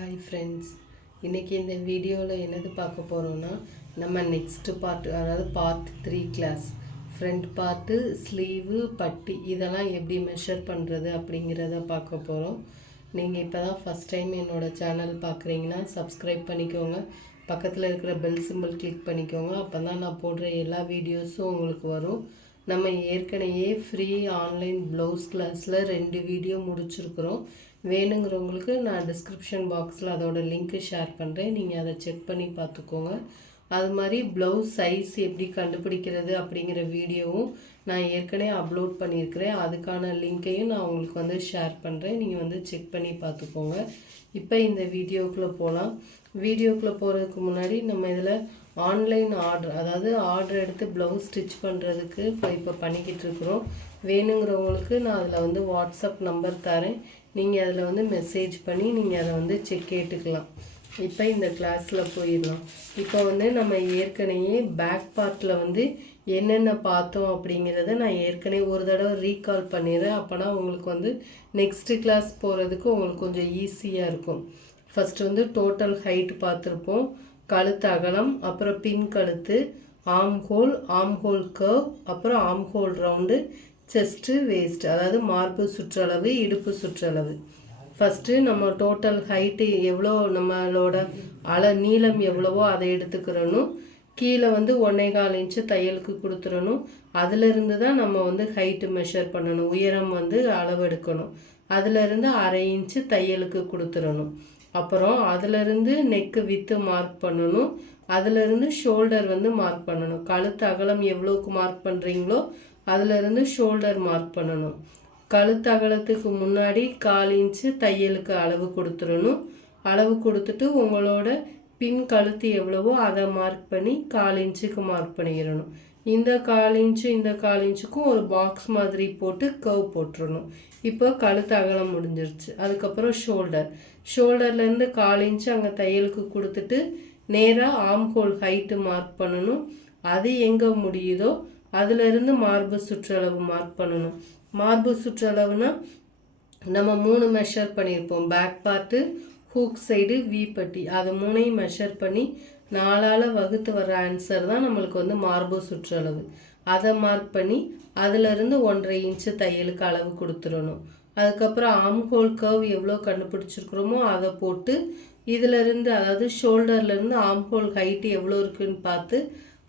Hi friends, இன்றைக்கி இந்த வீடியோவில் என்னது பார்க்க போகிறோன்னா நம்ம நெக்ஸ்ட்டு பார்ட், அதாவது part 3 class front part, sleeve, பட்டி இதெல்லாம் எப்படி மெஷர் பண்ணுறது அப்படிங்கிறத பார்க்க போகிறோம். நீங்கள் இப்போ தான் ஃபஸ்ட் டைம் என்னோடய சேனல் பார்க்குறீங்கன்னா சப்ஸ்கிரைப் பண்ணிக்கோங்க. பக்கத்தில் இருக்கிற பெல் சிம்பிள் கிளிக் பண்ணிக்கோங்க. அப்போ தான் நான் போடுற எல்லா வீடியோஸும் உங்களுக்கு வரும். நம்ம ஏற்கனவே ஃப்ரீ ஆன்லைன் ப்ளவுஸ் கிளாஸில் 2 வீடியோ முடிச்சிருக்கிறோம். வேணுங்கிறவங்களுக்கு நான் டிஸ்கிரிப்ஷன் பாக்ஸில் அதோட லிங்க்கு ஷேர் பண்ணுறேன். நீங்கள் அதை செக் பண்ணி பார்த்துக்கோங்க. அது மாதிரி ப்ளவுஸ் சைஸ் எப்படி கண்டுபிடிக்கிறது அப்படிங்கிற வீடியோவும் நான் ஏற்கனவே அப்லோட் பண்ணியிருக்கிறேன். அதுக்கான லிங்க்கையும் நான் உங்களுக்கு ஷேர் பண்ணுறேன். நீங்கள் செக் பண்ணி பார்த்துக்கோங்க. இப்போ இந்த வீடியோக்குள்ளே போகலாம். வீடியோக்குள்ளே போகிறதுக்கு முன்னாடி நம்ம இதில் ஆன்லைன் ஆர்டர், அதாவது ஆர்டர் எடுத்து ப்ளவுஸ் ஸ்டிச் பண்ணுறதுக்கு இப்போ பண்ணிக்கிட்டு இருக்கிறோம். வேணுங்கிறவங்களுக்கு நான் அதில் வாட்ஸ்அப் நம்பர் தரேன். நீங்கள் அதில் மெசேஜ் பண்ணி நீங்கள் அதை கேட்டுக்கலாம். இப்போ இந்த கிளாஸில் போயிடலாம். இப்போ நம்ம ஏற்கனவே பேக் பார்ட்டில் என்னென்ன பார்த்தோம் அப்படிங்கிறத நான் ஏற்கனவே ஒரு தடவை ரீகால் பண்ணிடுறேன். அப்போனா உங்களுக்கு நெக்ஸ்ட்டு கிளாஸ் போகிறதுக்கு உங்களுக்கு கொஞ்சம் ஈஸியாக இருக்கும். ஃபஸ்ட்டு டோட்டல் ஹைட் பார்த்துருப்போம், கழுத்து அகலம், அப்புறம் பின் கழுத்து, ஆம் ஹோல் கர்வ், அப்புறம் ஆம் ஹோல் ரவுண்டு, செஸ்ட்டு, வேஸ்ட், அதாவது மார்பு சுற்றளவு, இடுப்பு சுற்றளவு. ஃபஸ்ட்டு நம்ம டோட்டல் ஹைட்டு எவ்வளோ, நம்மளோட நீளம் எவ்வளவோ அதை எடுத்துக்கிறணும். கீழே 1.25 இன்ச்சு தையலுக்கு கொடுத்துடணும். அதிலிருந்து தான் நம்ம ஹைட்டு மெஷர் பண்ணணும். உயரம் அளவு எடுக்கணும். அதிலிருந்து 1/2 இன்ச்சு தையலுக்கு கொடுத்துடணும். அப்புறம் அதிலிருந்து நெக்கு வித்து மார்க் பண்ணணும். அதிலிருந்து ஷோல்டர் மார்க் பண்ணணும். கழுத்து அகலம் எவ்வளோக்கு மார்க் பண்ணுறீங்களோ அதிலிருந்து ஷோல்டர் மார்க் பண்ணணும். கழுத்து அகலத்துக்கு முன்னாடி 1/4 இன்ச்சு தையலுக்கு அளவு கொடுத்துடணும். அளவு கொடுத்துட்டு உங்களோட பின் கழுத்து எவ்வளவோ அதை மார்க் பண்ணி 1/4 இன்ச்சுக்கு மார்க் பண்ணிடணும். இந்த 1/4 இன்ச்சு இந்த 1/4 இன்ச்சுக்கும் ஒரு பாக்ஸ் மாதிரி போட்டு கர்வ் போட்டுடணும். இப்போ கழுத்து அகலம் முடிஞ்சிருச்சு. அதுக்கப்புறம் ஷோல்டர்லேருந்து 1/4 இன்ச்சு அங்கே தையலுக்கு கொடுத்துட்டு நேராக ஆம் ஹோல் ஹைட்டு மார்க் பண்ணணும். அது எங்கே முடியுதோ அதிலிருந்து மார்பு சுற்றளவு மார்க் பண்ணணும். மார்பு சுற்றளவுனா நம்ம 3 மெஷர் பண்ணியிருப்போம். Back part, hook side, V பட்டி, அதை 3ஐயும் மெஷர் பண்ணி 4ஆல் வகுத்து வர ஆன்சர் தான் நம்மளுக்கு மார்பு சுற்றளவு. அதை மார்க் பண்ணி அதிலிருந்து 1.5 இன்ச்சு தையலுக்கு அளவு கொடுத்துடணும். அதுக்கப்புறம் ஆம் ஹோல் கர்வ் எவ்வளோ கண்டுபிடிச்சிருக்கிறோமோ அதை போட்டு இதிலிருந்து, அதாவது ஷோல்டர்லேருந்து ஆம் ஹோல் ஹைட்டு எவ்வளோ இருக்குதுன்னு பார்த்து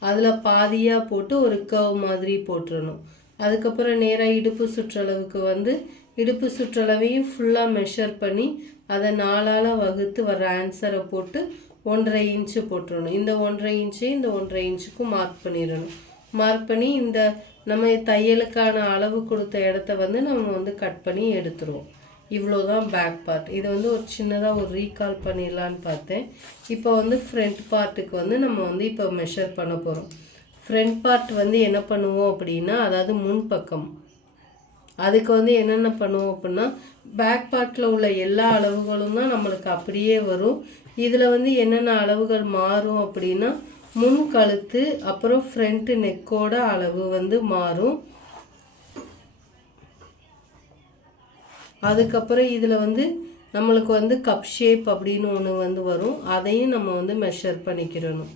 அதில் பாதியாக போட்டு ஒரு கர்வ் மாதிரி போட்டுடணும். அதுக்கப்புறம் நேராக இடுப்பு சுற்றளவுக்கு இடுப்பு சுற்றளவையும் ஃபுல்லாக மெஷர் பண்ணி அதை 4ஆல் வகுத்து வர ஆன்சரை போட்டு 1.5 இன்ச்சு போட்டுடணும். இந்த 1.5 இன்ச்சு இந்த 1.5 இன்ச்சுக்கும் மார்க் பண்ணிடணும். மார்க் பண்ணி இந்த நம்ம தையலுக்கான அளவு கொடுத்த இடத்த நம்ம கட் பண்ணி எடுத்துருவோம். இவ்வளோதான் பேக் பார்ட். இது ஒரு சின்னதாக ஒரு ரீகால் பண்ணிடலான்னு பார்த்தேன். இப்போ ஃப்ரண்ட் பார்ட்டுக்கு நம்ம இப்போ மெஷர் பண்ண போகிறோம். ஃப்ரண்ட் பார்ட் என்ன பண்ணுவோம் அப்படின்னா, அதாவது முன்பக்கம், அதுக்கு என்னென்ன பண்ணுவோம் அப்படின்னா, பேக் பார்ட்டில் உள்ள எல்லா அளவுகளும் தான் நம்மளுக்கு அப்படியே வரும். இதில் என்னென்ன அளவுகள் மாறும் அப்படின்னா, முன் கழுத்து, அப்புறம் ஃப்ரண்ட் நெக்கோட அளவு மாறும். அதுக்கப்புறம் இதில் நம்மளுக்கு கப் ஷேப் அப்படின்னு ஒன்று வரும். அதையும் நம்ம மெஷர் பண்ணிக்கிறணும்.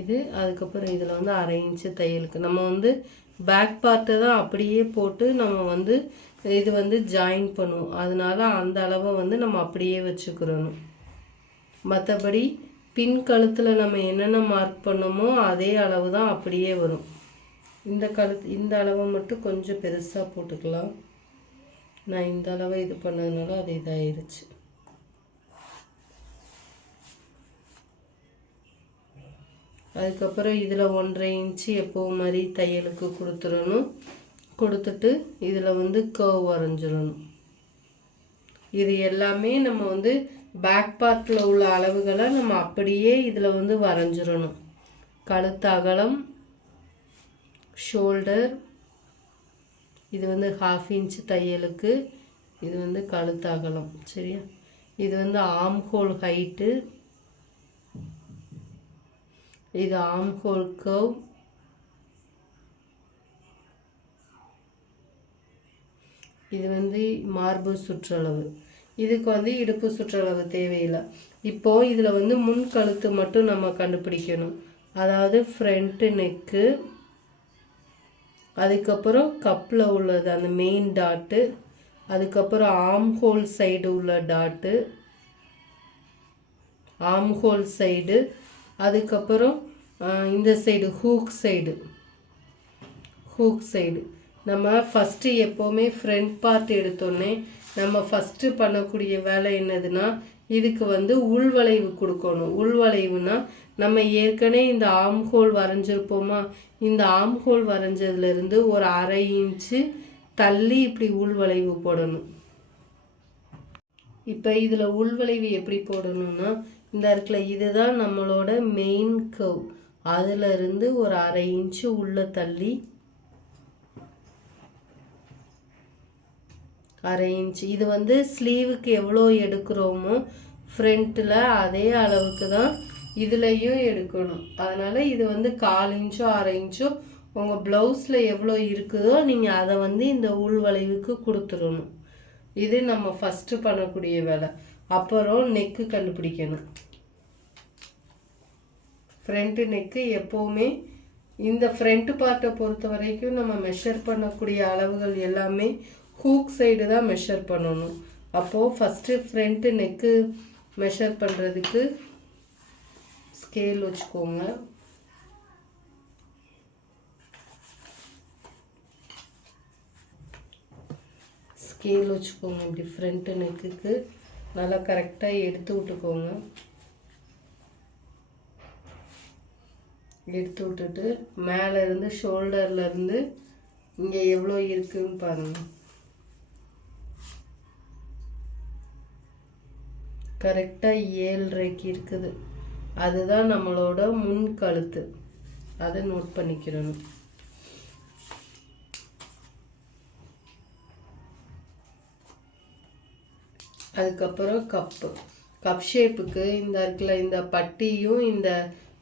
இது அதுக்கப்புறம் இதில் 1/2 இன்ச்சு தையலுக்கு நம்ம பேக் பார்ட்டை தான் அப்படியே போட்டு நம்ம இது ஜாயின் பண்ணுவோம். அதனால அந்த அளவை நம்ம அப்படியே வச்சுக்கிறணும். மற்றபடி பின் கழுத்தில் நம்ம என்னென்ன மார்க் பண்ணோமோ அதே அளவு தான் அப்படியே வரும். இந்த அளவை மட்டும் கொஞ்சம் பெருசாக போட்டுக்கலாம். நான் இந்த அளவை இது பண்ணதுனால அது இதாகிருச்சு. அதுக்கப்புறம் இதில் 1.5 இன்ச்சு எப்போவும் மாதிரி தையலுக்கு கொடுத்துடணும். கொடுத்துட்டு இதில் கர்வ் வரைஞ்சிடணும். இது எல்லாமே நம்ம பேக் பார்ட்டில் உள்ள அளவுகளை நம்ம அப்படியே இதில் வரைஞ்சிடணும். கழுத்து அகலம், ஷோல்டர், இது 1/2 இன்ச்சு தையலுக்கு, இது கழுத்து அகலம். சரியா? இது ஆம் ஹோல் ஹைட்டு, இது ஆம் ஹோல் கர்வ், இது வந்து மார்பு சுற்றளவு. இதுக்கு வந்து இடுப்பு சுற்றளவு தேவையில்லை. இப்போது இதில் வந்து முன் கழுத்து மட்டும் நம்ம கண்டுபிடிக்கணும். அதாவது ஃப்ரண்ட்டு நெக்கு, அதுக்கப்புறம் கப்பில் உள்ளது அந்த மெயின் டாட்டு, அதுக்கப்புறம் ஆம் ஹோல் சைடு உள்ள டாட்டு, ஆம் ஹோல் சைடு, அதுக்கப்புறம் இந்த சைடு ஹூக் சைடு. நம்ம ஃபஸ்ட்டு எப்போவுமே ஃப்ரண்ட் பார்ட் எடுத்தோடனே நம்ம ஃபஸ்ட்டு பண்ணக்கூடிய வேலை என்னதுன்னா, இதுக்கு வந்து உள்வளைவு கொடுக்கணும். உள்வளைவுனா நம்ம ஏற்கனவே இந்த ஆம் ஹோல் வரைஞ்சிருப்போமா, இந்த ஆம் ஹோல் வரைஞ்சதுலேருந்து ஒரு 1/2 இன்ச்சு தள்ளி இப்படி உள்வளைவு போடணும். இப்போ இதில் உள்வளைவு எப்படி போடணும்னா, இந்த இடத்துல இதுதான் நம்மளோட மெயின் கர்வ், அதிலிருந்து ஒரு 1/2 இன்ச்சு உள்ளே தள்ளி 1/2 இன்ச்சு. இது வந்து ஸ்லீவுக்கு எவ்வளோ எடுக்கிறோமோ ஃப்ரண்ட்டில் அதே அளவுக்கு தான் இதுலேயும் எடுக்கணும். அதனால் இது வந்து 1/4 இன்ச்சோ 1/2 இன்ச்சோ உங்கள் ப்ளவுஸில் எவ்வளோ இருக்குதோ நீங்கள் அதை வந்து இந்த உள்வளைவுக்கு கொடுத்துடணும். இது நம்ம ஃபஸ்ட்டு பண்ணக்கூடிய வேலை. அப்புறம் நெக்கு கண்டுபிடிக்கணும். ஃப்ரண்ட்டு நெக்கு எப்போவுமே இந்த ஃப்ரண்ட் பார்ட்டை பொறுத்த வரைக்கும் நம்ம மெஷர் பண்ணக்கூடிய அளவுகள் எல்லாமே ஹூக் சைடு தான் மெஷர் பண்ணணும். அப்போது ஃபஸ்ட்டு ஃப்ரண்ட்டு நெக்கு மெஷர் பண்ணுறதுக்கு ஸ்கேல் வச்சுக்கோங்க. இப்படி ஃப்ரண்ட்டு நெக்குக்கு நல்லா கரெக்டாக எடுத்து விட்டுக்கோங்க. எடுத்து விட்டுட்டு மேலேருந்து ஷோல்டர்லேருந்து இங்கே எவ்வளோ இருக்குதுன்னு பாருங்கள். கரெக்டாக 7.5 இருக்குது. அதுதான் நம்மளோட முன் கழுத்து. அதை நோட் பண்ணிக்கிறணும். அதுக்கப்புறம் கப் ஷேப்புக்கு இந்த இடத்துல இந்த பட்டியும் இந்த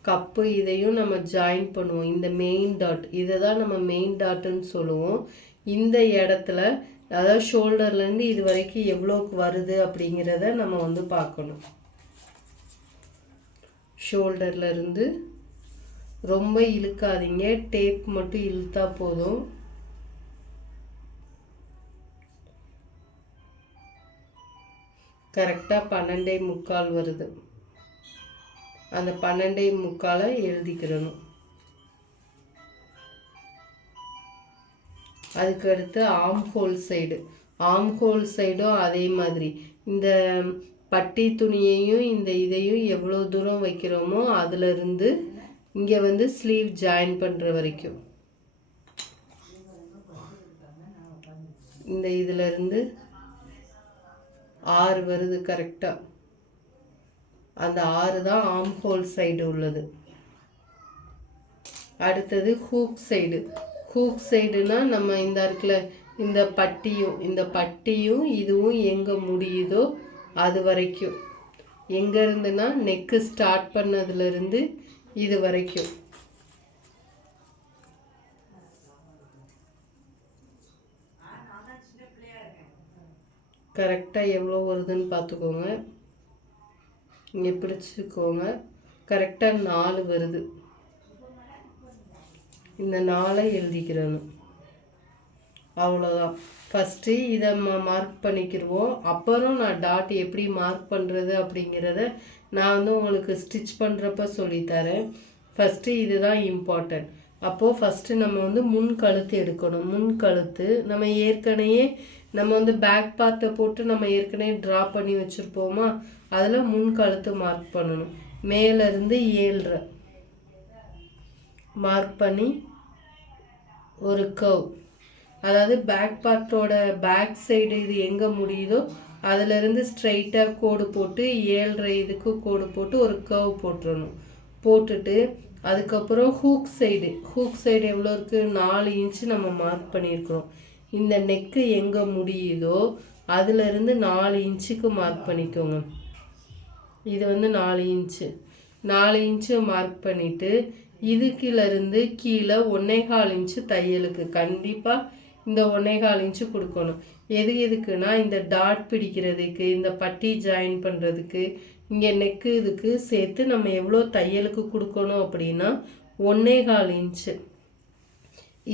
கப்பு இதையும் நம்ம ஜாயின் பண்ணுவோம். இந்த மெயின் டாட், இதை தான் நம்ம மெயின் டாட்டுன்னு சொல்லுவோம். இந்த இடத்துல அதாவது ஷோல்டர்லேருந்து இது வரைக்கும் எவ்வளோக்கு வருது அப்படிங்கிறத நம்ம வந்து பார்க்கணும். ஷோல்டர்லேருந்து ரொம்ப இழுக்காதீங்க, டேப் மட்டும் இழுத்தா போதும். கரெக்டாக 12.75 வருது. அந்த 12.75 எழுதிக்கிறணும். அதுக்கடுத்து ஆம் ஹோல் சைடும் அதே மாதிரி இந்த பட்டி துணியையும் இந்த இதையும் எவ்வளோ தூரம் வைக்கிறோமோ அதிலிருந்து இங்கே வந்து ஸ்லீவ் ஜாயின் பண்ணுற வரைக்கும் இந்த இதிலிருந்து 6 வருது கரெக்டாக. அந்த 6 தான் ஆம் ஹோல் சைடு உள்ளது. அடுத்தது ஹூக் சைடுனா நம்ம இந்த இடத்துல இந்த பட்டியும் இதுவும் எங்கே முடியுதோ அது வரைக்கும், எங்கே இருந்துன்னா நெக்கு ஸ்டார்ட் பண்ணதுலேருந்து இது வரைக்கும் கரெக்டாக எவ்வளோ வருதுன்னு பார்த்துக்கோங்க. இங்கே பிடிச்சிக்கோங்க. கரெக்டாக 4 வருது. இந்த 4 எழுதிக்கிறணும். அவ்வளோதான். ஃபஸ்ட்டு இதை மார்க் பண்ணிக்கிடுவோம். அப்புறம் நான் டாட் எப்படி மார்க் பண்ணுறது அப்படிங்கிறத நான் வந்து உங்களுக்கு ஸ்டிச் பண்ணுறப்ப சொல்லித்தரேன். ஃபஸ்ட்டு இதுதான் இம்பார்ட்டன்ட். அப்போது ஃபஸ்ட்டு நம்ம வந்து முன் கழுத்து எடுக்கணும். முன் கழுத்து நம்ம வந்து பேக் பார்ட்டை போட்டு நம்ம ஏற்கனவே ட்ரா பண்ணி வச்சுருப்போமா, அதில் முன் கழுத்து மார்க் பண்ணணும். மேலேருந்து 7.5 மார்க் பண்ணி ஒரு கர்வ், அதாவது பேக் பார்ட்டோட பேக் சைடு இது எங்கே முடியுதோ அதிலிருந்து ஸ்ட்ரைட்டாக கோடு போட்டு 7.5 இதுக்கு கோடு போட்டு ஒரு கர்வ் போட்டுறணும். போட்டுட்டு அதுக்கப்புறம் ஹூக் சைடு எவ்வளோ இருக்குது, 4 இன்ச்சு நம்ம மார்க் பண்ணியிருக்கிறோம். இந்த நெக்கு எங்கே முடியுதோ அதிலிருந்து 4 இன்ச்சுக்கு மார்க் பண்ணிக்கோங்க. இது வந்து 4 இன்ச்சு மார்க் பண்ணிவிட்டு இதுக்கிலேருந்து கீழே 1.25 இன்ச்சு தையலுக்கு கண்டிப்பாக இந்த 1.25 இன்ச்சு கொடுக்கணும். எதுக்குன்னா இந்த டாட் பிடிக்கிறதுக்கு, இந்த பட்டி ஜாயின் பண்ணுறதுக்கு, இங்கே நெக்கு இதுக்கு சேர்த்து நம்ம எவ்வளோ தையலுக்கு கொடுக்கணும் அப்படின்னா 1.25 இன்ச்சு.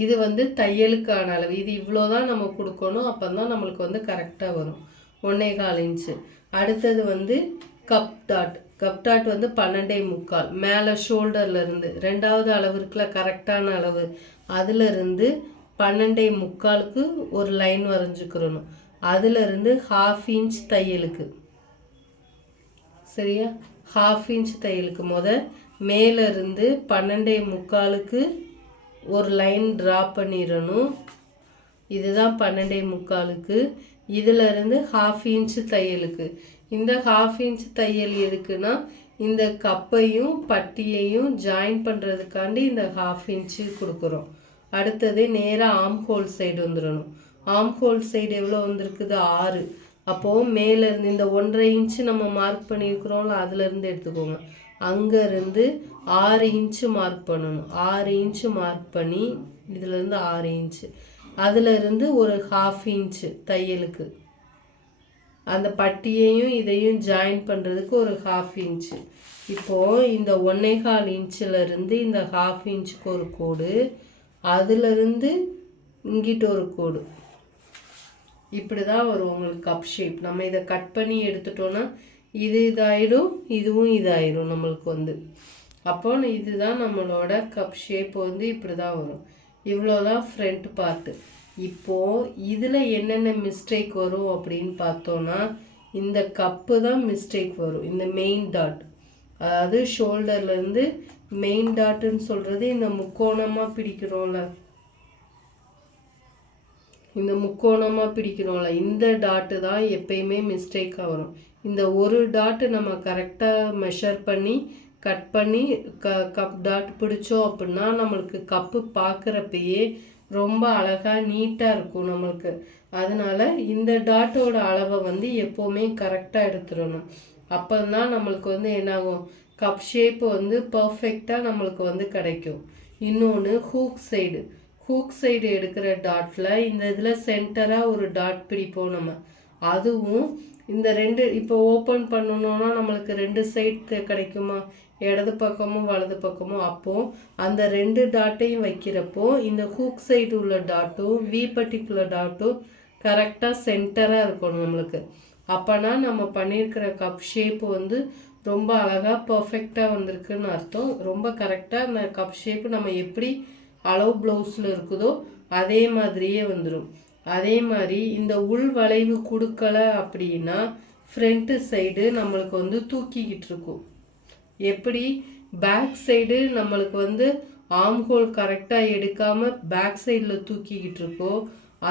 இது தையலுக்கான அளவு. இது இவ்வளோ தான் நம்ம கொடுக்கணும். அப்போ தான் நம்மளுக்கு கரெக்டாக வரும். 1.25 இன்ச்சு. அடுத்தது கப் டாட். கப் டாட் 12.75 மேலே ஷோல்டர்லேருந்து 2வது அளவு இருக்குல்ல, கரெக்டான அளவு, அதிலிருந்து 12.75க்கு ஒரு லைன் வரைஞ்சிக்கிறணும். அதிலிருந்து 1/2 இன்ச் தையலுக்கு, சரியா, 1/2 இன்ச் தையலுக்கு மேலேருந்து 12.75க்கு ஒரு லைன் ட்ரா பண்ணிடணும். இதுதான் 12.75க்கு. இதிலிருந்து 1/2 இன்ச் தையலுக்கு. இந்த 1/2 இன்ச் தையல் எதுக்குன்னா இந்த கப்பையும் பட்டியையும் ஜாயின் பண்ணுறதுக்காண்டி இந்த 1/2 இன்ச்சு கொடுக்குறோம். அடுத்தது நேராக ஆம் ஹோல் சைடு வந்துடணும். ஆம் ஹோல் சைடு எவ்வளோ வந்திருக்குது? 6. அப்போது மேலேருந்து இந்த 1.5 இன்ச்சு நம்ம மார்க் பண்ணியிருக்கிறோம்ல, அதுலேருந்து எடுத்துக்கோங்க. அங்கேருந்து 6 இன்ச்சு மார்க் பண்ணணும். 6 இன்ச்சு மார்க் பண்ணி இதிலேருந்து 6 இன்ச்சு, அதிலிருந்து ஒரு 1/2 இன்ச்சு தையலுக்கு, அந்த பட்டியையும் இதையும் ஜாயின் பண்ணுறதுக்கு ஒரு 1/2 இன்ச்சு. இப்போது இந்த 1.25 இன்ச்சிலேருந்து இந்த 1/2 இன்ச்சுக்கு ஒரு கோடு, அதிலிருந்து இங்கிட்ட ஒரு கோடு. இப்படி தான் வரும் உங்களுக்கு கப் ஷேப். நம்ம இதை கட் பண்ணி எடுத்துட்டோன்னா இது இதாயிடும், இதுவும் இதாயிடும் நம்மளுக்கு அப்போ இதுதான் நம்மளோட கப் ஷேப் இப்படி தான் வரும். இவ்வளோ தான் ஃப்ரண்ட் பார்ட்டு. இப்போது இதில் என்னென்ன மிஸ்டேக் வரும் அப்படின்னு பார்த்தோன்னா இந்த கப்பு தான் மிஸ்டேக் வரும். இந்த மெயின் டாட், அதாவது ஷோல்டர்லேருந்து மெயின் டாட்டுன்னு சொல்கிறது இந்த முக்கோணமாக பிடிக்கிறோம்ல, இந்த டாட்டு தான் எப்பயுமே மிஸ்டேக்காக வரும். இந்த ஒரு டாட்டு நம்ம கரெக்டாக மெஷர் பண்ணி கட் பண்ணி கப் டாட் பிடிச்சோம் அப்படின்னா நம்மளுக்கு கப்பு பார்க்குறப்பயே ரொம்ப அழகாக நீட்டாக இருக்கும் நம்மளுக்கு. அதனால் இந்த டாட்டோட அளவை எப்போவுமே கரெக்டாக எடுத்துடணும். அப்போ தான் நம்மளுக்கு என்னாகும், கப் ஷேப்பு பர்ஃபெக்டாக நம்மளுக்கு கிடைக்கும். இன்னொன்று ஹூக் சைடு எடுக்கிற டாட்டில் இந்த இதில் சென்டராக ஒரு டாட் பிடிப்போம் நம்ம. அதுவும் இந்த 2 இப்போ ஓப்பன் பண்ணணுன்னா நம்மளுக்கு 2 சைடு கிடைக்குமா, இடது பக்கமும் வலது பக்கமும். அப்போது அந்த 2 டாட்டையும் வைக்கிறப்போ இந்த ஹூக் சைடு உள்ள டாட்டும் வி பர்டிகுலர் டாட்டும் கரெக்டாக சென்டராக இருக்கணும் நம்மளுக்கு. அப்போனா நம்ம பண்ணியிருக்கிற கப் ஷேப்பு ரொம்ப அழகாக பர்ஃபெக்டாக வந்திருக்குன்னு அர்த்தம். ரொம்ப கரெக்டாக அந்த கப் ஷேப்பு நம்ம எப்படி அளவு ப்ளவுஸில் இருக்குதோ அதே மாதிரியே வந்துடும். அதே மாதிரி இந்த உள் வளைவு கொடுக்கலை அப்படின்னா ஃப்ரண்ட்டு சைடு நம்மளுக்கு தூக்கிக்கிட்டு இருக்கும். எப்படி பேக் சைடு நம்மளுக்கு ஆம் ஹோல் கரெக்டாக எடுக்காமல் பேக் சைடில் தூக்கிக்கிட்டு இருக்கோ,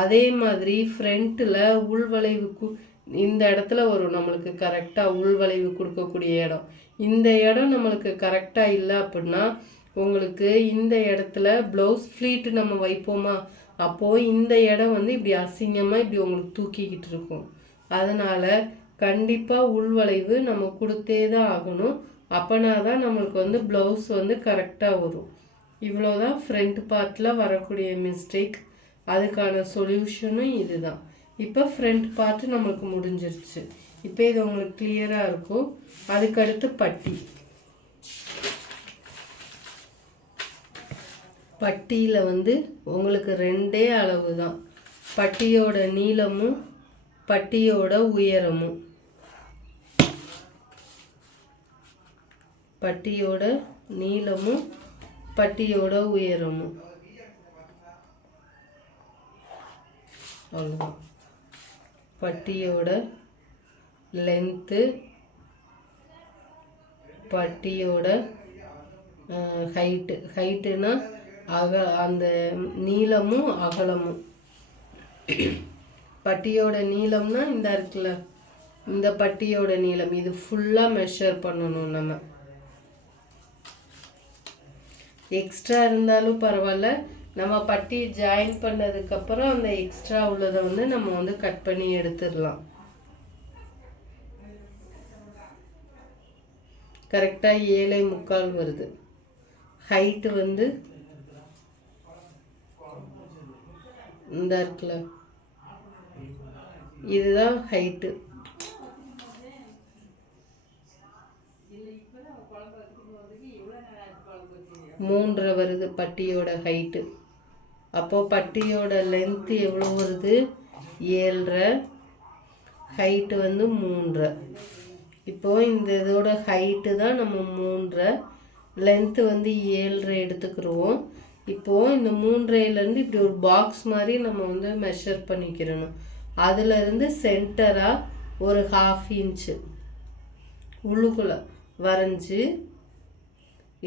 அதே மாதிரி ஃப்ரண்ட்டில் உள்வளைவு இந்த இடத்துல வரும் நம்மளுக்கு. கரெக்டாக உள்வளைவு கொடுக்கக்கூடிய இடம், இந்த இடம் நம்மளுக்கு கரெக்டாக இல்லை அப்படின்னா உங்களுக்கு இந்த இடத்துல ப்ளவுஸ் ஃப்ளீட்டு நம்ம வைப்போமா, அப்போது இந்த இடம் இப்படி அசிங்கமாக இப்படி உங்களுக்கு தூக்கிக்கிட்டு இருக்கும். அதனால் கண்டிப்பாக உள்வளைவு நம்ம கொடுத்தே தான் ஆகணும். அப்போனா தான் நம்மளுக்கு ப்ளவுஸ் கரெக்டாக வரும். இவ்வளோதான் ஃப்ரண்ட் பார்ட்டில் வரக்கூடிய மிஸ்டேக். அதுக்கான சொல்யூஷனும் இது தான். இப்போ ஃப்ரண்ட் பார்ட்டு நம்மளுக்கு முடிஞ்சிருச்சு. இப்போ இது உங்களுக்கு கிளியராக இருக்கும். அதுக்கடுத்து பட்டியில் உங்களுக்கு 2 அளவு தான். பட்டியோட நீளமும் பட்டியோட உயரமும், பட்டியோட நீளமும் பட்டியோட உயரமும் அவ்வளோதான். பட்டியோட லென்த்து, பட்டியோட ஹைட்டுனா அந்த நீளமும் அகலமும். பட்டியோட நீளம்னா இந்த இருக்குல்ல, இந்த பட்டியோட நீளம், இது ஃபுல்லாக மெஷர் பண்ணணும் நம்ம. எக்ஸ்ட்ரா இருந்தாலும் பரவாயில்ல, நம்ம பட்டி ஜாயின் பண்ணதுக்கப்புறம் அந்த எக்ஸ்ட்ரா உள்ளதை நம்ம கட் பண்ணி எடுத்துடலாம். கரெக்டாக 7.75 வருது. ஹைட்டு இந்த இருக்குல்ல, இதுதான் ஹைட்டு. 3.5 வருது பட்டியோட ஹைட்டு. அப்போது பட்டியோட லென்த்து எவ்வளோ வருது? 7.5. ஹைட்டு வந்து 3.5. இப்போது இந்த இதோட ஹைட்டு தான் நம்ம 3.5, லென்த்து வந்து 7.5 எடுத்துக்கிடுவோம். இப்போது இந்த 3.5லேருந்து இப்படி ஒரு பாக்ஸ் மாதிரி நம்ம வந்து மெஷர் பண்ணிக்கிறணும். அதுலேருந்து சென்டராக ஒரு 1/2 இன்ச்சு உள்ளுக்குள்ளே வரைஞ்சி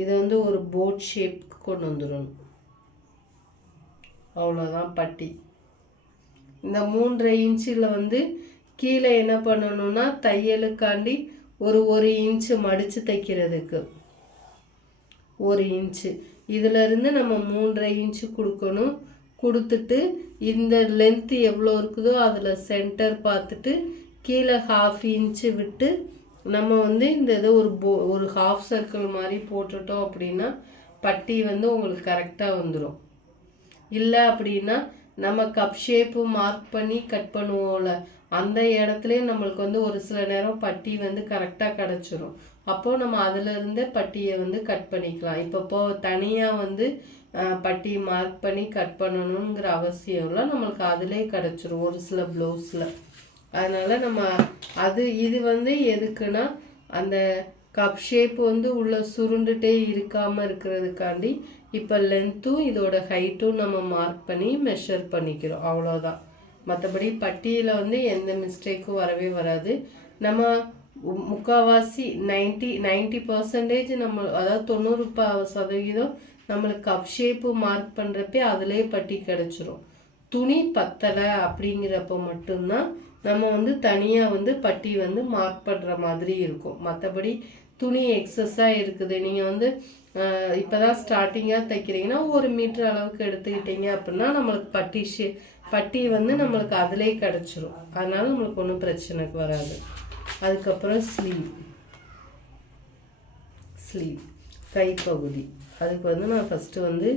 இதை வந்து ஒரு போட் ஷேப்புக்கு கொண்டு வந்துடணும். அவ்வளோதான் பட்டி. இந்த 3.5 இன்ச்சில் வந்து கீழே என்ன பண்ணணும்னா தையலுக்காண்டி ஒரு இன்ச்சு மடித்து தைக்கிறதுக்கு 1 இன்ச்சு. இதிலேருந்து நம்ம 3.5 இன்ச்சு கொடுக்கணும். கொடுத்துட்டு இந்த லென்த்து எவ்வளோ இருக்குதோ அதில் சென்டர் பார்த்துட்டு கீழே 1/2 இன்ச்சு விட்டு நம்ம வந்து இந்த இதை ஒரு 1/2 சர்க்கிள் மாதிரி போட்டுட்டோம் அப்படின்னா பட்டி வந்து உங்களுக்கு கரெக்டாக வந்துடும். இல்லை அப்படின்னா நம்ம கப் ஷேப்பு மார்க் பண்ணி கட் பண்ணுவோம்ல, அந்த இடத்துலையே நம்மளுக்கு வந்து ஒரு சில நேரம் பட்டி வந்து கரெக்டாக கிடச்சிரும். அப்போது நம்ம அதிலிருந்தே பட்டியை வந்து கட் பண்ணிக்கலாம். இப்போ தனியாக வந்து பட்டி மார்க் பண்ணி கட் பண்ணணுங்கிற அவசியம் இல்லை, நம்மளுக்கு அதிலே கிடச்சிரும் ஒரு சில ப்ளவுஸில். அதனால் நம்ம இது வந்து எதுக்குன்னா அந்த கப் ஷேப் வந்து உள்ள சுருண்டுட்டே இருக்காமல் இருக்கிறதுக்காண்டி இப்போ லென்த்தும் இதோட ஹைட்டும் நம்ம மார்க் பண்ணி மெஷர் பண்ணிக்கிறோம். அவ்வளோதான். மற்றபடி பட்டியில் வந்து எந்த மிஸ்டேக்கும் வரவே வராது. நம்ம முக்கால்வாசி 90% நம்ம, அதாவது 90% நம்மளுக்கு கப் ஷேப்பு மார்க் பண்ணுறப்பே அதிலே பட்டி கிடச்சிரும். துணி பத்தலை அப்படிங்கிறப்ப மட்டும்தான் நம்ம வந்து தனியாக வந்து பட்டி வந்து மார்க் பண்ணுற மாதிரி இருக்கும். மற்றபடி துணி எக்ஸஸாக இருக்குது, நீங்கள் வந்து இப்போ தான் ஸ்டார்டிங்காக தைக்கிறீங்கன்னா 1 மீட்டர் அளவுக்கு எடுத்துக்கிட்டீங்க அப்படின்னா நம்மளுக்கு பட்டி வந்து நம்மளுக்கு அதிலே கிடச்சிரும். அதனால நம்மளுக்கு ஒன்றும் பிரச்சனைக்கு வராது. அதுக்கப்புறம் ஸ்லீவ் கைப்பகுதி. அதுக்கு வந்து நான் ஃபஸ்ட்டு வந்து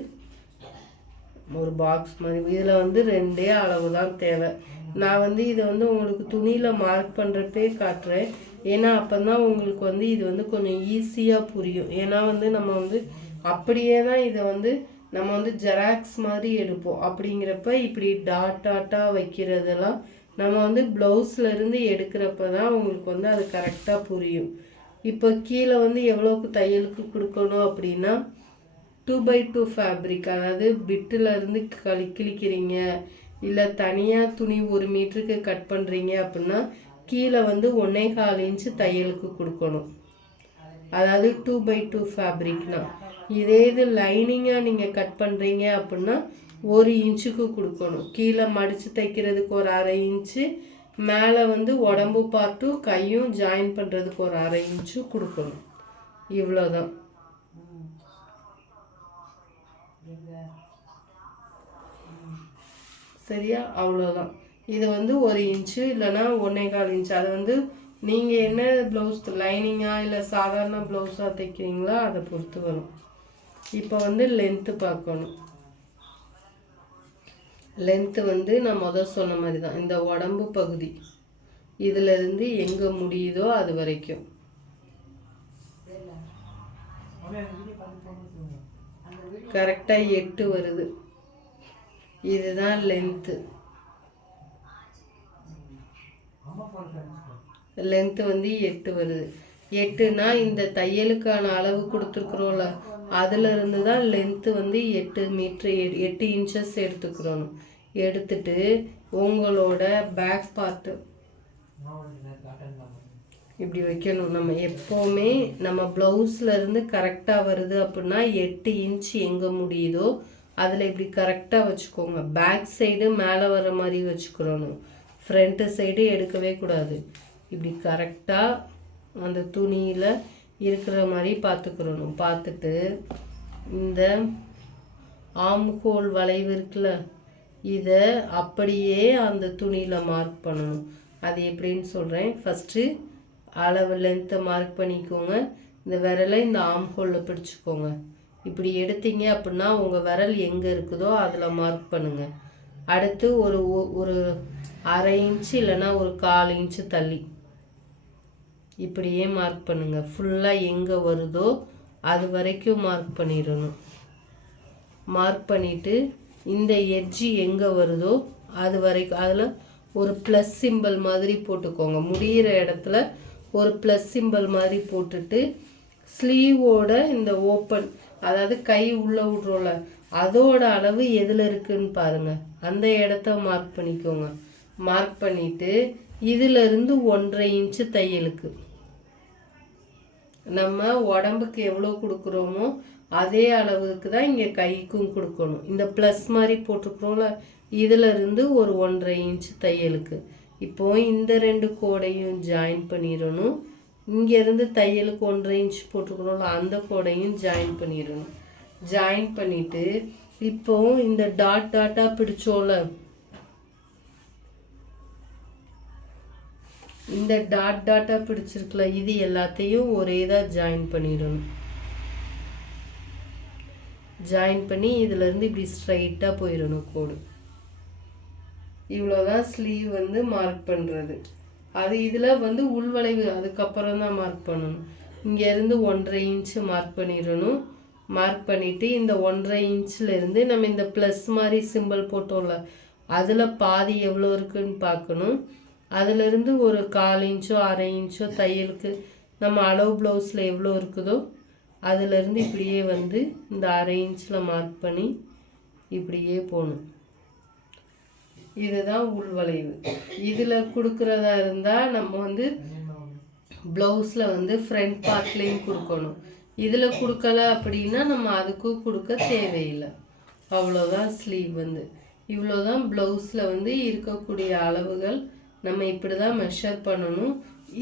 ஒரு பாக்ஸ் மாதிரி, இதில் வந்து 2 அளவு தான் தேவை. நான் வந்து இதை வந்து உங்களுக்கு துணியில் மார்க் பண்ணுறப்பே காட்டுறேன். ஏன்னா அப்போ தான் உங்களுக்கு வந்து இது வந்து கொஞ்சம் ஈஸியாக புரியும். ஏன்னா வந்து நம்ம வந்து அப்படியே தான் இதை வந்து நம்ம வந்து ஜெராக்ஸ் மாதிரி எடுப்போம். அப்படிங்கிறப்ப இப்படி டாட்டாக வைக்கிறதெல்லாம் நம்ம வந்து ப்ளவுஸ்லேருந்து எடுக்கிறப்ப தான் உங்களுக்கு வந்து அது கரெக்டாக புரியும். இப்போ கீழே வந்து எவ்வளோக்கு தையலுக்கு கொடுக்கணும் அப்படின்னா 2x2 ஃபேப்ரிக், அதாவது பிட்டிலேருந்து கிழிக்கிறீங்க இல்லை தனியாக துணி 1 மீட்டருக்கு கட் பண்ணுறீங்க அப்படின்னா கீழே வந்து 1.25 இன்ச்சு தையலுக்கு கொடுக்கணும். அதாவது 2x2 ஃபேப்ரிக்னா. இதே இது லைனிங்காக நீங்கள் கட் பண்ணுறீங்க அப்படின்னா 1 இன்ச்சுக்கு கொடுக்கணும். கீழே மடித்து தைக்கிறதுக்கு ஒரு 1/2 இன்ச்சு, மேலே வந்து உடம்பு பார்ட்டும் கையும் ஜாயின் பண்ணுறதுக்கு ஒரு 1/2 இன்ச்சு கொடுக்கணும். இவ்வளோதான். சரியா? அவ்வளோதான். இது வந்து 1 இன்ச்சு இல்லைன்னா 1.25 இன்ச்சு. அது வந்து நீங்கள் என்ன ப்ளவுஸ் லைனிங்காக இல்லை சாதாரண ப்ளவுஸாக தைக்கிறீங்களோ அதை பொறுத்து வரும். இப்போ வந்து லென்த்து பார்க்கணும். லென்த்து வந்து நான் சொன்ன மாதிரி தான், இந்த உடம்பு பகுதி இதிலிருந்து எங்கே முடியுதோ அது வரைக்கும். கரெக்டாக 8 வருது. இதுதான் லென்த்து. லென்த்து வந்து 8 வருது. 8னா இந்த தையலுக்கான அளவு கொடுத்துருக்குறோம்ல, அதிலிருந்து தான் லென்த்து வந்து 8 மீட்ரு 8 இன்ச்சஸ் எடுத்துக்கிறோம். எடுத்துட்டு உங்களோட பேக் பார்ட்டு இப்படி வைக்கணும். நம்ம எப்போவுமே நம்ம ப்ளவுஸ்லேருந்து கரெக்டாக வருது அப்படின்னா 8 இன்ச்சு எங்கே முடியுதோ அதில் இப்படி கரெக்டாக வச்சுக்கோங்க. பேக் சைடு மேலே வர மாதிரி வச்சுக்கிறணும், ஃப்ரண்ட்டு சைடு எடுக்கவே கூடாது. இப்படி கரெக்டாக அந்த துணியில் இருக்கிற மாதிரி பார்த்துக்கிறணும். பார்த்துட்டு இந்த ஆம் ஹோல் வளைவு இருக்குல்ல, இதை அப்படியே அந்த துணியில் மார்க் பண்ணணும். அது எப்படின்னு சொல்கிறேன். ஃபஸ்ட்டு அளவு லென்த்தை மார்க் பண்ணிக்கோங்க. இந்த விரலை இந்த ஆம் ஹோலில் பிடிச்சிக்கோங்க. இப்படி எடுத்தீங்க அப்படின்னா உங்கள் விரல் எங்கே இருக்குதோ அதில் மார்க் பண்ணுங்கள். அடுத்து ஒரு அரை இன்ச்சு இல்லைன்னா ஒரு 1/4 இன்ச்சு தள்ளி இப்படியே மார்க் பண்ணுங்கள். ஃபுல்லாக எங்கே வருதோ அது வரைக்கும் மார்க் பண்ணிடணும். மார்க் பண்ணிவிட்டு இந்த எட்ஜி எங்கே வருதோ அது வரைக்கும் அதில் ஒரு ப்ளஸ் சிம்பிள் மாதிரி போட்டுக்கோங்க. முடிகிற இடத்துல ஒரு ப்ளஸ் சிம்பிள் மாதிரி போட்டுட்டு ஸ்லீவோட இந்த ஓப்பன், அதாவது கை உள்ளே விட்றோம்ல, அதோட அளவு எதில் இருக்குதுன்னு பாருங்கள். அந்த இடத்த மார்க் பண்ணிக்கோங்க. மார்க் பண்ணிவிட்டு இதிலிருந்து 1/2 இன்ச்சு தையலுக்கு நம்ம உடம்புக்கு எவ்வளோ கொடுக்குறோமோ அதே அளவுக்கு தான் இங்கே கைக்கும் கொடுக்கணும். இந்த ப்ளஸ் மாதிரி போட்டுக்கிறோம்ல, இதிலிருந்து ஒரு 1/2 இன்ச்சு தையலுக்கு. இப்போது இந்த 2 கோடையும் ஜாயின் பண்ணிடணும். இங்கேருந்து தையலுக்கு 1/2 இன்ச் போட்டுக்கிறோம்ல, அந்த கோடையும் ஜாயின் பண்ணிடணும். ஜாயின் பண்ணிவிட்டு இப்போது இந்த டாட்டாக பிடிச்சோம்ல, இந்த டாட்டாக பிடிச்சிருக்கல, இது எல்லாத்தையும் ஒரே தான் ஜாயின் பண்ணிடணும். ஜாயின் பண்ணி இதிலேருந்து இப்படி ஸ்ட்ரைட்டாக போயிடணும் கோடு. இவ்வளோதான் ஸ்லீவ் மார்க் பண்ணுறது. அது இதில் உள்வளைவு அதுக்கப்புறம் தான் மார்க் பண்ணணும். இங்கேருந்து 1/2 இன்ச்சு மார்க் பண்ணிடணும். மார்க் பண்ணிவிட்டு இந்த 1/2 இன்ச்சிலேருந்து நம்ம இந்த ப்ளஸ் மாதிரி சிம்பிள் போட்டோம்ல, அதில் பாதி எவ்வளோ இருக்குதுன்னு பார்க்கணும். அதிலிருந்து ஒரு 1/4 இன்ச்சோ அரை இன்ச்சோ தையலுக்கு நம்ம அளவு ப்ளவுஸில் எவ்வளோ இருக்குதோ அதிலிருந்து இப்படியே இந்த அரை இன்ச்சில் மார்க் பண்ணி இப்படியே போகணும். இதுதான் உள்வளைவு. இதில் கொடுக்குறதா இருந்தால் நம்ம ப்ளவுஸில் ஃப்ரண்ட் பார்ட்லேயும் கொடுக்கணும். இதில் கொடுக்கல அப்படின்னா நம்ம அதுக்கும் கொடுக்க தேவையில்லை. அவ்வளோதான் ஸ்லீவ். இவ்வளோதான் ப்ளவுஸில் இருக்கக்கூடிய அளவுகள். நம்ம இப்படி தான் மெஷர் பண்ணணும்.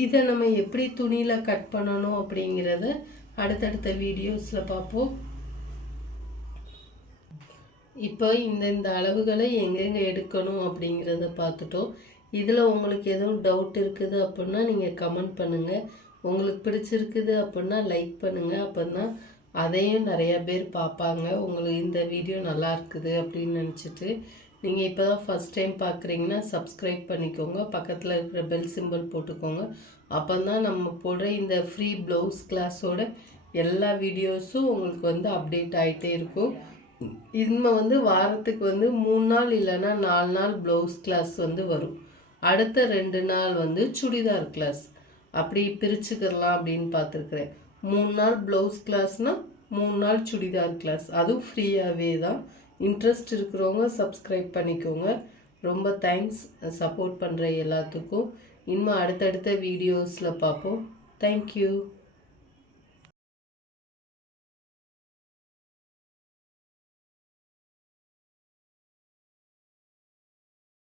இதை நம்ம எப்படி துணியில் கட் பண்ணணும் அப்படிங்கிறத அடுத்தடுத்த வீடியோஸில் பார்ப்போம். இப்போ இந்த அளவுகளை எங்கெங்கே எடுக்கணும் அப்படிங்கிறத பார்த்துட்டோம். இதில் உங்களுக்கு எதுவும் டவுட் இருக்குது அப்படின்னா நீங்கள் கமெண்ட் பண்ணுங்கள். உங்களுக்கு பிடிச்சிருக்குது அப்படின்னா லைக் பண்ணுங்கள். அப்படின்னா அதையும் நிறையா பேர் பார்ப்பாங்க. உங்களுக்கு இந்த வீடியோ நல்லா இருக்குது அப்படின்னு நினச்சிட்டு. நீங்கள் இப்போ தான் ஃபஸ்ட் டைம் பார்க்குறீங்கன்னா சப்ஸ்கிரைப் பண்ணிக்கோங்க. பக்கத்தில் இருக்கிற பெல் சிம்பிள் போட்டுக்கோங்க. அப்போ தான் நம்ம போடுற இந்த ஃப்ரீ ப்ளவுஸ் கிளாஸோட எல்லா வீடியோஸும் உங்களுக்கு அப்டேட் ஆகிட்டே இருக்கும். இனிமே வாரத்துக்கு 3 நாள் இல்லைன்னா 4 நாள் ப்ளவுஸ் கிளாஸ் வரும். அடுத்த 2 நாள் சுடிதார் கிளாஸ். அப்படி பிரிச்சுக்கலாம் அப்படின்னு பார்த்துருக்குறேன். 3 நாள் ப்ளவுஸ் கிளாஸ்னால் 3 நாள் சுடிதார் கிளாஸ். அதுவும் ஃப்ரீயாகவே தான். இன்ட்ரெஸ்ட் இருக்கிறவங்க சப்ஸ்கிரைப் பண்ணிக்கோங்க. ரொம்ப தேங்க்ஸ் சப்போர்ட் பண்ணுற எல்லாத்துக்கும். இன்னும் அடுத்தடுத்த வீடியோஸில் பார்ப்போம். தேங்க்யூ.